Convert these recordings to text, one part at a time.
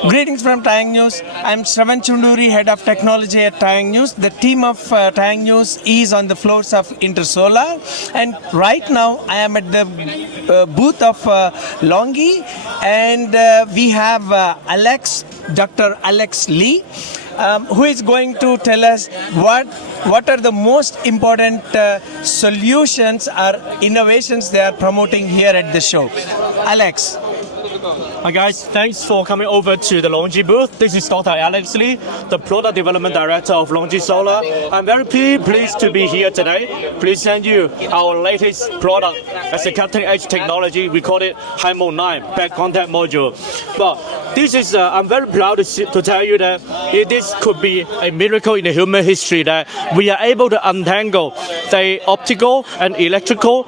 Greetings from TaiyangNews. I'm Shravan Chunduri, Head of Technology at TaiyangNews. The team of TaiyangNews is on the floors of Intersolar, and right now I am at the booth of LONGi, and we have Dr. Alex Lee, who is going to tell us what are the most important solutions or innovations they are promoting here at the show. Alex. Hi guys, thanks for coming over to the LONGi booth. This is Dr. Alex Lee, the Product Development Director of LONGi Solar. I'm very pleased to be here today. Present you our latest product as a cutting-edge technology. We call it HIMO 9 back contact module. But this is, I'm very proud to tell you that this could be a miracle in the human history that we are able to untangle the optical and electrical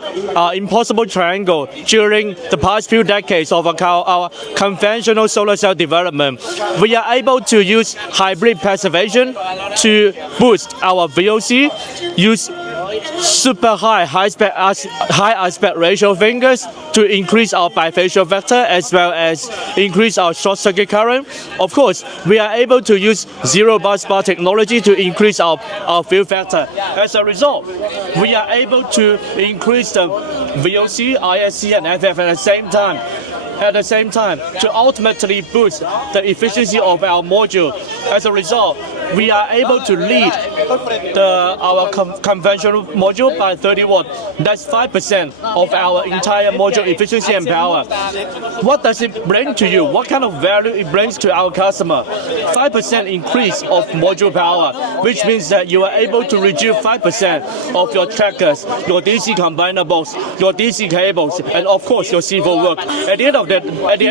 impossible triangle during the past few decades of our conventional solar cell development. We are able to use hybrid passivation to boost our VOC, use super high aspect ratio fingers to increase our bifacial vector as well as increase our short circuit current. Of course, we are able to use zero busbar technology to increase our field factor. As a result, we are able to increase the VOC, ISC, and FF at the same time to ultimately boost the efficiency of our module. As a result, we are able to lead our conventional module by 30 watts. That's 5% of our entire module efficiency and power. What does it bring to you? What kind of value it brings to our customer? 5% increase of module power, which means that you are able to reduce 5% of your trackers, your DC combinables, your DC cables, and of course your civil work. At the end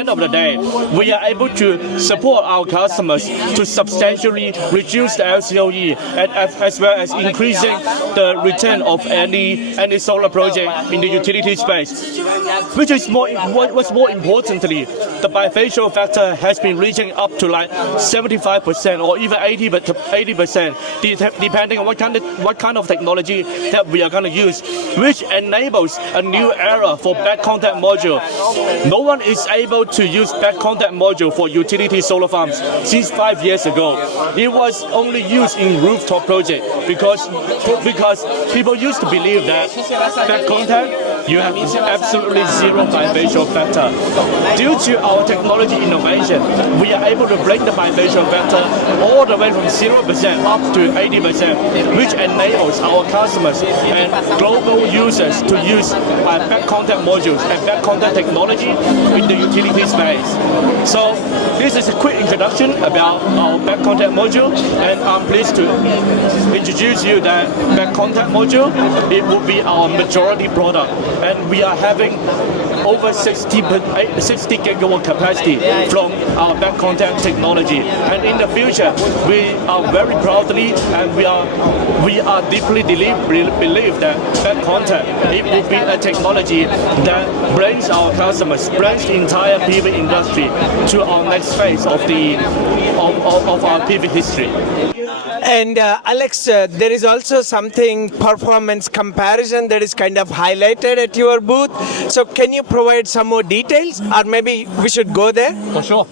of the day, we are able to support our customers to substantially reduce the LCOE as well as increasing the return of any solar project in the utility space. What's more importantly, the bifacial factor has been reaching up to like 75% or even 80%, depending on what kind of technology that we are going to use, which enables a new era for back contact module. No one is able to use back contact module for utility solar farms since 5 years ago. It was only used in rooftop project because people used to believe that back contact you have absolutely zero bifacial factor. Due to our technology innovation, we are able to bring the bifacial factor all the way from 0% up to 80%, which enables our customers and global users to use back contact modules and back contact technology in the utility space. So this is a quick introduction about our back contact module, and I'm pleased to introduce you that back contact module, it will be our majority product, and we are having over 60 gigawatt capacity from our back contact technology. And in the future, we are very proudly and we are deeply believe that back contact, it will be a technology that brings our customers, brings the entire PV industry to our next phase of our PV history. And Alex, there is also something performance comparison that is kind of highlighted at your booth. So can you provide some more details, or maybe we should go there? For sure.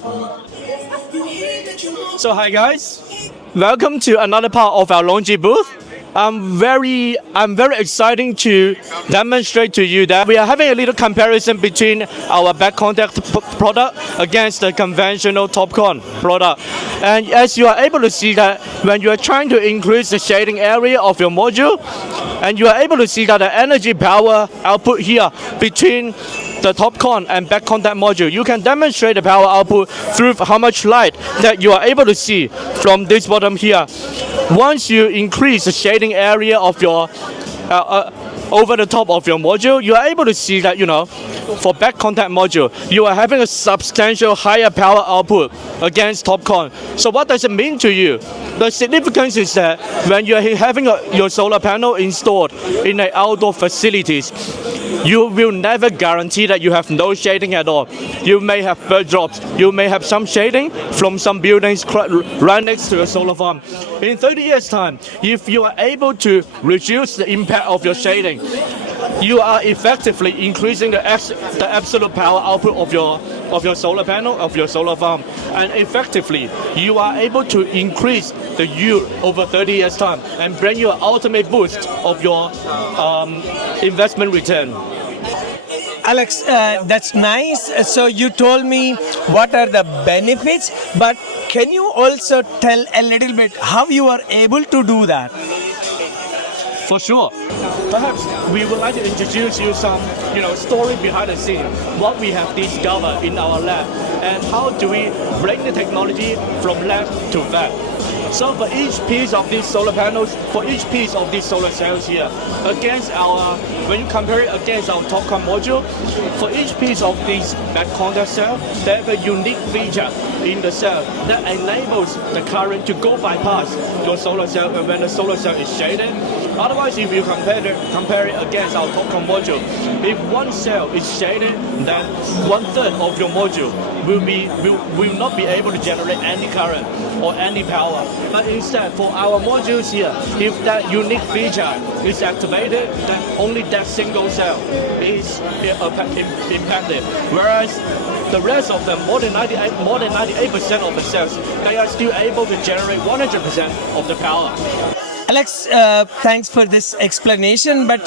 So hi guys, welcome to another part of our LONGi booth. I'm very excited to demonstrate to you that we are having a little comparison between our back contact product against the conventional TOPCon product. And as you are able to see that when you are trying to increase the shading area of your module, and you are able to see that the energy power output here between the TOPCon and back contact module, you can demonstrate the power output through how much light that you are able to see from this bottom here. Once you increase the shading area of your over the top of your module, you are able to see that, for back contact module, you are having a substantial higher power output against TOPCon. So what does it mean to you? The significance is that when you are having your solar panel installed in an outdoor facilities, you will never guarantee that you have no shading at all. You may have bird drops, you may have some shading from some buildings right next to a solar farm. In 30 years' time, if you are able to reduce the impact of your shading you are effectively increasing the absolute power output of your solar panel, of your solar farm, and effectively you are able to increase the yield over 30 years time and bring you an ultimate boost of your investment return. Alex, that's nice. So you told me what are the benefits, but can you also tell a little bit how you are able to do that? For sure. Perhaps we would like to introduce you some, story behind the scene, what we have discovered in our lab, and how do we bring the technology from lab to fab. So for each piece of these solar panels, for each piece of these solar cells here, when you compare it against our TOPCon module, for each piece of these back contact cell, they have a unique feature in the cell that enables the current to go bypass your solar cell when the solar cell is shaded. Otherwise, if you compare it against our TOPCon module, if one cell is shaded, then 1/3 of your module will not be able to generate any current or any power. But instead, for our modules here, if that unique feature is activated, then only that single cell is impacted. Whereas the rest of them, more than 98% of the cells, they are still able to generate 100% of the power. Alex, thanks for this explanation. But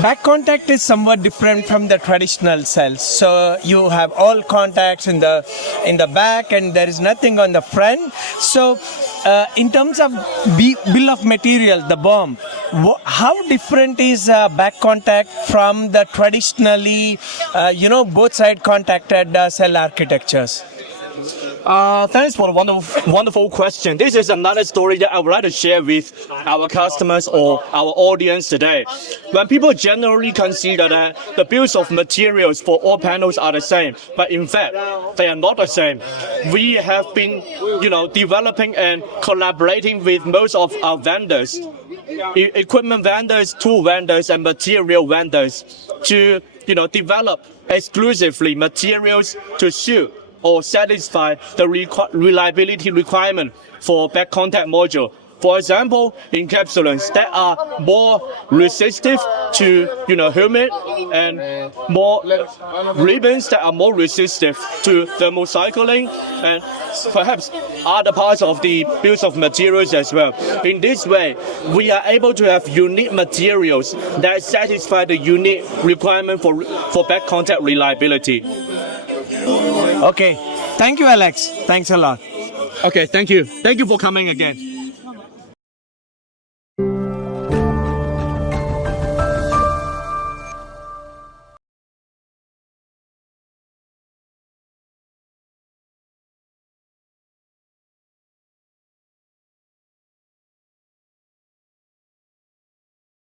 back contact is somewhat different from the traditional cells. So you have all contacts in the back, and there is nothing on the front. So in terms of bill of material, the BOM, how different is back contact from the traditionally, both side contacted cell architectures? Thanks for the wonderful question. This is another story that I would like to share with our customers or our audience today. When people generally consider that the bills of materials for all panels are the same, but in fact, they are not the same. We have been, developing and collaborating with most of our vendors, equipment vendors, tool vendors, and material vendors to, develop exclusively materials to suit or satisfy the reliability requirement for back contact module. For example, encapsulants that are more resistive to humid, and more ribbons that are more resistive to thermal cycling, and perhaps other parts of the bills of materials as well. In this way, we are able to have unique materials that satisfy the unique requirement for back contact reliability. Okay. Thank you, Alex. Thanks a lot. Okay, thank you. Thank you for coming again.